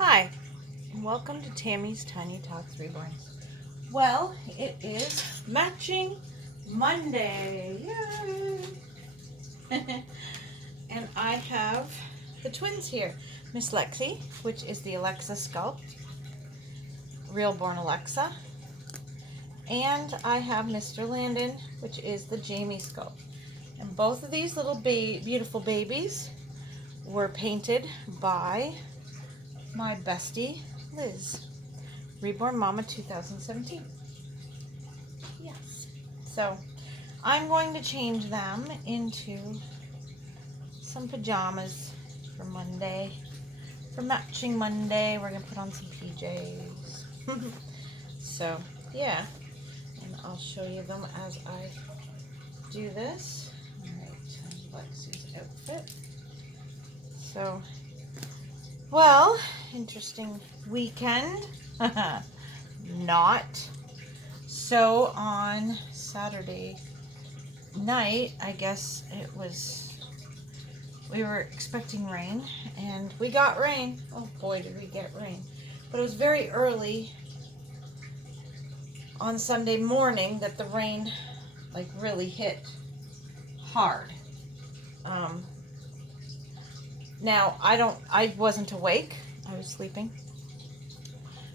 Hi, and welcome to Tammy's Tiny Tots Reborns. Well, it is matching Monday. Yay! And I have the twins here. Miss Lexi, which is the Alexa sculpt, Reborn Alexa. And I have Mr. Landon, which is the Jamie sculpt. And both of these little beautiful babies were painted by my bestie, Liz. Reborn Mama 2017. Yes. So, I'm going to change them into some pajamas for Monday. For matching Monday, we're going to put on some PJs. So, yeah. And I'll show you them as I do this. Alright, Lexi's outfit. So, well, interesting weekend. Not. So on Saturday night, I guess we were expecting rain, and we got rain. Oh boy, did we get rain. But it was very early on Sunday morning that the rain really hit hard. Now, I wasn't awake. I was sleeping.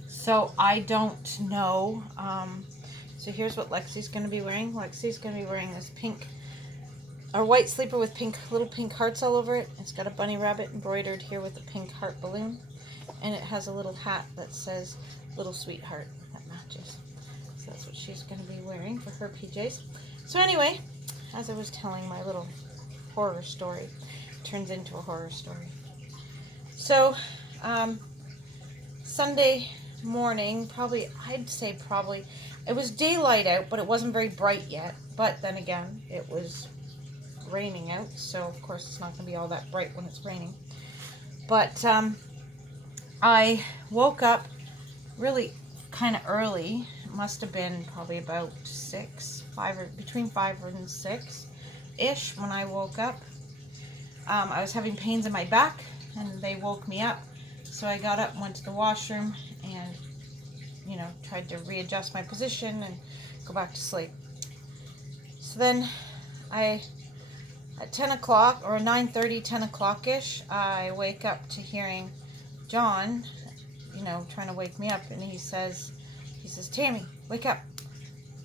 So I don't know. So here's what Lexi's going to be wearing. Lexi's going to be wearing this white sleeper with little pink hearts all over it. It's got a bunny rabbit embroidered here with a pink heart balloon. And it has a little hat that says Little Sweetheart that matches. So that's what she's going to be wearing for her PJs. So anyway, as I was telling my little horror story, turns into a horror story. So, Sunday morning, I'd say it was daylight out, but it wasn't very bright yet. But then again, it was raining out, so of course it's not going to be all that bright when it's raining. But I woke up really kind of early. It must have been probably about between 5 and 6-ish when I woke up. I was having pains in my back, and they woke me up. So I got up and went to the washroom and, tried to readjust my position and go back to sleep. So then at 10 o'clock or 9:30, 10 o'clock-ish, I wake up to hearing John, trying to wake me up. And he says, "Tammy, wake up."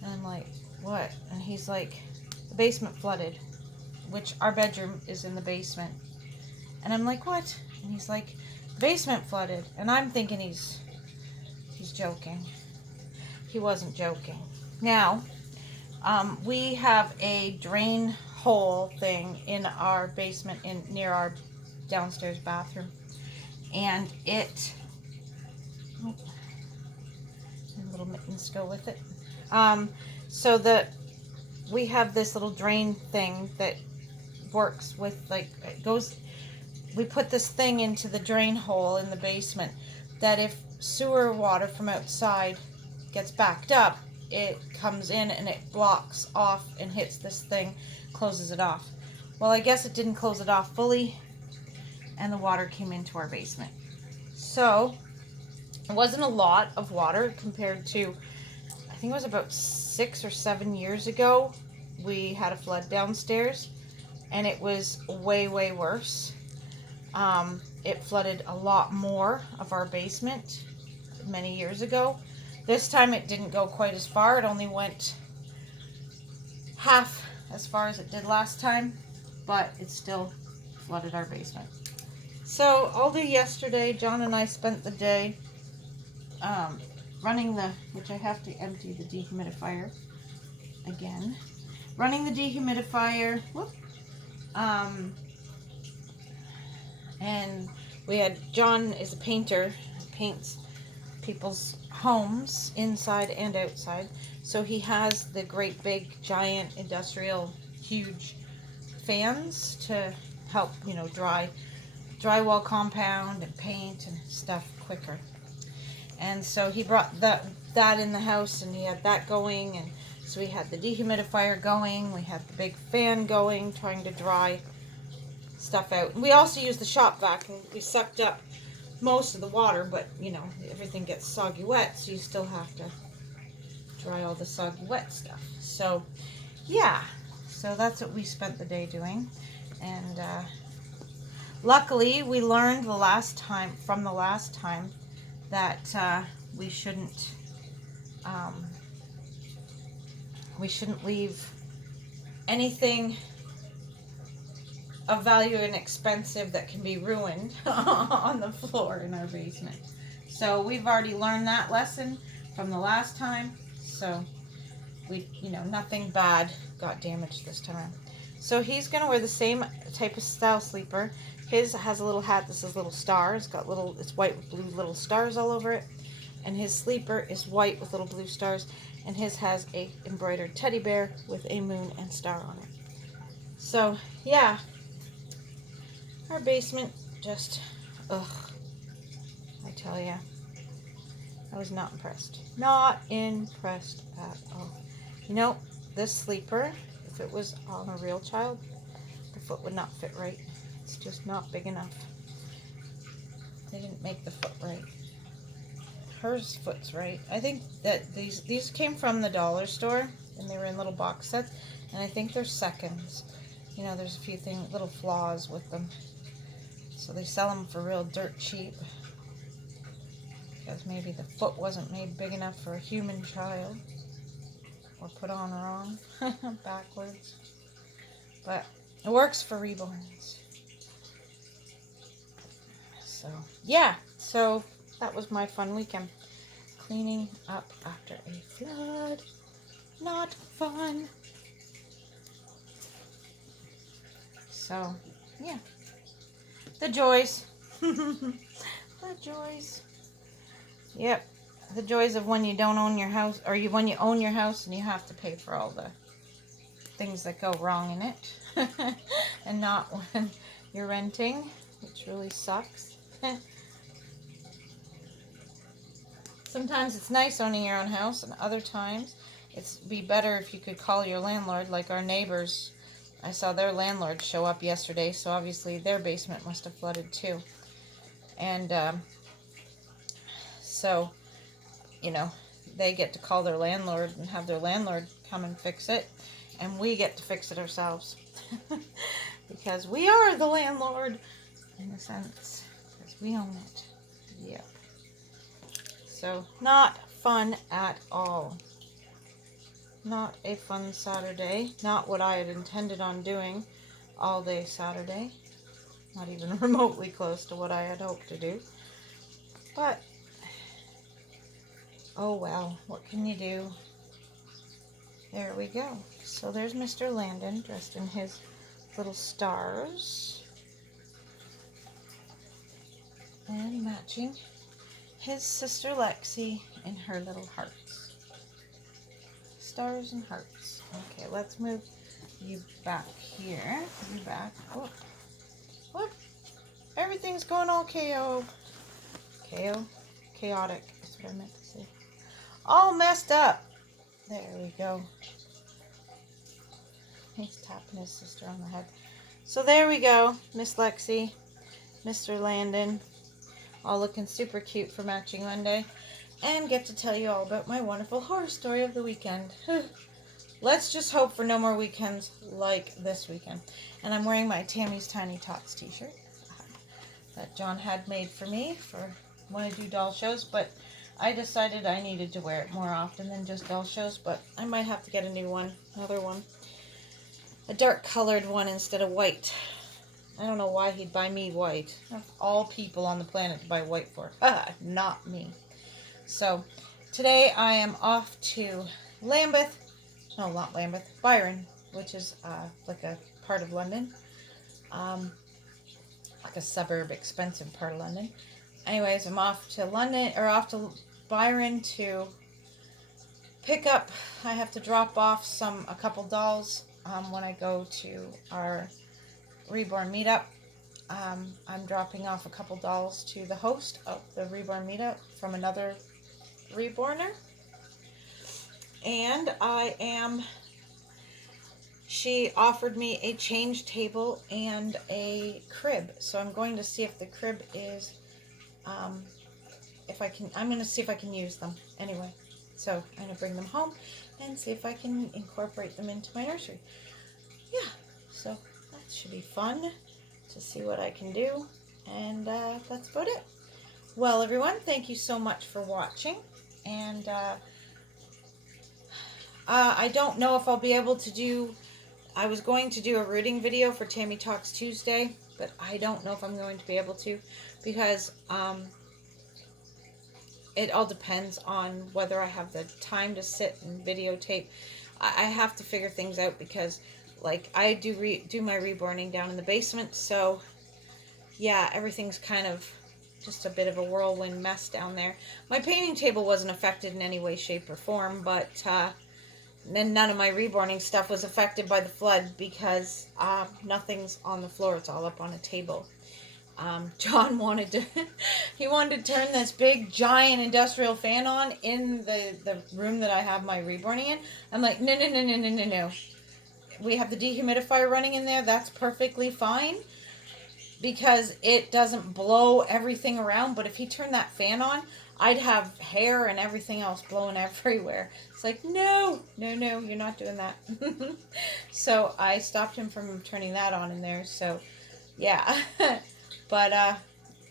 And I'm like, "What?" And he's like, "The basement flooded," which our bedroom is in the basement. And I'm like, "What?" And he's like, "The basement flooded." And I'm thinking he's joking. He wasn't joking. Now, we have a drain hole thing in our basement near our downstairs bathroom. And little mittens go with it. So we have this little drain thing that works with we put this thing into the drain hole in the basement that if sewer water from outside gets backed up, it comes in and it blocks off and hits this thing, closes it off. Well, I guess it didn't close it off fully, and the water came into our basement. So it wasn't a lot of water compared to, I think it was about 6 or 7 years ago, we had a flood downstairs, and it was way, way worse. It flooded a lot more of our basement many years ago. This time it didn't go quite as far. It only went half as far as it did last time, but it still flooded our basement. So all day yesterday, John and I spent the day running which I have to empty the dehumidifier again. Running the dehumidifier. Whoop. And John is a painter, paints people's homes inside and outside. So he has the great big giant industrial huge fans to help, dry drywall compound and paint and stuff quicker. And so he brought that in the house, and he had that going, and so we had the dehumidifier going, we had the big fan going, trying to dry stuff out. And we also used the shop vac, and we sucked up most of the water, but you know, everything gets soggy wet, so you still have to dry all the soggy wet stuff. So yeah, so that's what we spent the day doing. And luckily we learned the last time that we shouldn't leave anything of value and expensive that can be ruined on the floor in our basement. So we've already learned that lesson from the last time. So nothing bad got damaged this time. So he's going to wear the same type of style sleeper. His has a little hat that says little stars. It's white with blue little stars all over it. And his sleeper is white with little blue stars. And his has a embroidered teddy bear with a moon and star on it. So, yeah. Our basement just, ugh. I tell ya. I was not impressed. Not impressed at all. You know, this sleeper, if it was on a real child, the foot would not fit right. It's just not big enough. They didn't make the foot right. Hers foot's right. I think that these came from the dollar store, and they were in little box sets, and I think they're seconds. You know, there's a few little flaws with them. So they sell them for real dirt cheap. Because maybe the foot wasn't made big enough for a human child. Or put on wrong, backwards. But it works for Reborns. So, yeah. So, that was my fun weekend. Cleaning up after a flood. Not fun. So, yeah. The joys. The joys. Yep. The joys of when you don't own your house, or when you own your house and you have to pay for all the things that go wrong in it. And not when you're renting, which really sucks. Sometimes it's nice owning your own house, and other times it'd be better if you could call your landlord, like our neighbors. I saw their landlord show up yesterday, so obviously their basement must have flooded too. And so, you know, they get to call their landlord and have their landlord come and fix it, and we get to fix it ourselves. Because we are the landlord, in a sense, because we own it. Yep. So, not fun at all. Not a fun Saturday. Not what I had intended on doing all day Saturday. Not even remotely close to what I had hoped to do. But, oh well, what can you do? There we go. So there's Mr. Landon dressed in his little stars. And matching his sister Lexi in her little hearts. Stars and hearts. Okay, let's move you back here. You back. Whoop. Whoop. Everything's going all KO. KO? Chaotic is what I meant to say. All messed up. There we go. He's tapping his sister on the head. So there we go. Miss Lexi, Mr. Landon, all looking super cute for Matching Monday. And get to tell you all about my wonderful horror story of the weekend. Let's just hope for no more weekends like this weekend. And I'm wearing my Tammy's Tiny Tots t-shirt that John had made for me for when I do doll shows. But I decided I needed to wear it more often than just doll shows. But I might have to get a new one, another one. A dark colored one instead of white. I don't know why he'd buy me white. Of all people on the planet to buy white for. Not me. So, today I am off to Lambeth. No, not Lambeth. Byron, which is like a part of London. Like a suburb, expensive part of London. Anyways, I'm off to off to Byron to pick up. I have to drop off a couple dolls when I go to our Reborn meetup. I'm dropping off a couple dolls to the host of the Reborn meetup from another Reborner. And she offered me a change table and a crib. So I'm going to see if the crib is if I can, I'm going to see if I can use them anyway. So I'm going to bring them home and see if I can incorporate them into my nursery. Yeah, so that should be fun to see what I can do. And that's about it. Well, everyone, thank you so much for watching. And I don't know if I'll be able to do, I was going to do a rooting video for Tammy Talks Tuesday, but I don't know if I'm going to be able to, because it all depends on whether I have the time to sit and videotape. I have to figure things out, because like I do my reborning down in the basement, so yeah, everything's kind of just a bit of a whirlwind mess down there. My painting table wasn't affected in any way, shape, or form, but then none of my reborning stuff was affected by the flood, because nothing's on the floor. It's all up on a table. John wanted to, he wanted to turn this big, giant industrial fan on in the room that I have my reborning in. I'm like, no, no, no, no, no, no, no. We have the dehumidifier running in there. That's perfectly fine, because it doesn't blow everything around. But if he turned that fan on, I'd have hair and everything else blowing everywhere. It's like, no, no, no, you're not doing that. So I stopped him from turning that on in there. So yeah, but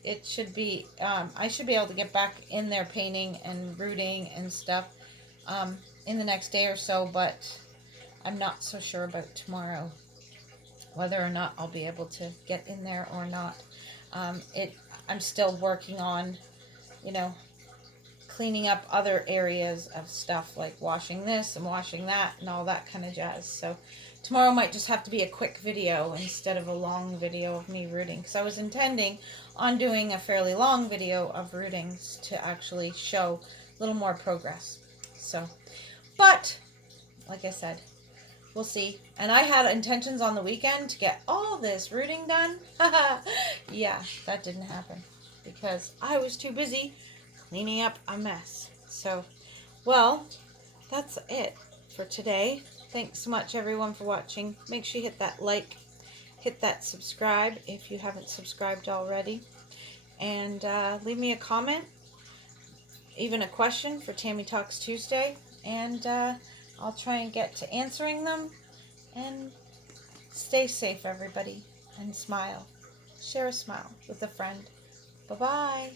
it should be, I should be able to get back in there painting and rooting and stuff in the next day or so. But I'm not so sure about tomorrow, whether or not I'll be able to get in there or not. I'm still working on, you know, cleaning up other areas of stuff, like washing this and washing that and all that kind of jazz. So tomorrow might just have to be a quick video instead of a long video of me rooting, because I was intending on doing a fairly long video of rootings to actually show a little more progress. So, but like I said, we'll see. And I had intentions on the weekend to get all this rooting done. Yeah, that didn't happen because I was too busy cleaning up a mess. So, well, that's it for today. Thanks so much, everyone, for watching. Make sure you hit that like, hit that subscribe if you haven't subscribed already. And leave me a comment, even a question for Tammy Talks Tuesday. And I'll try and get to answering them. And stay safe, everybody, and smile. Share a smile with a friend. Bye-bye.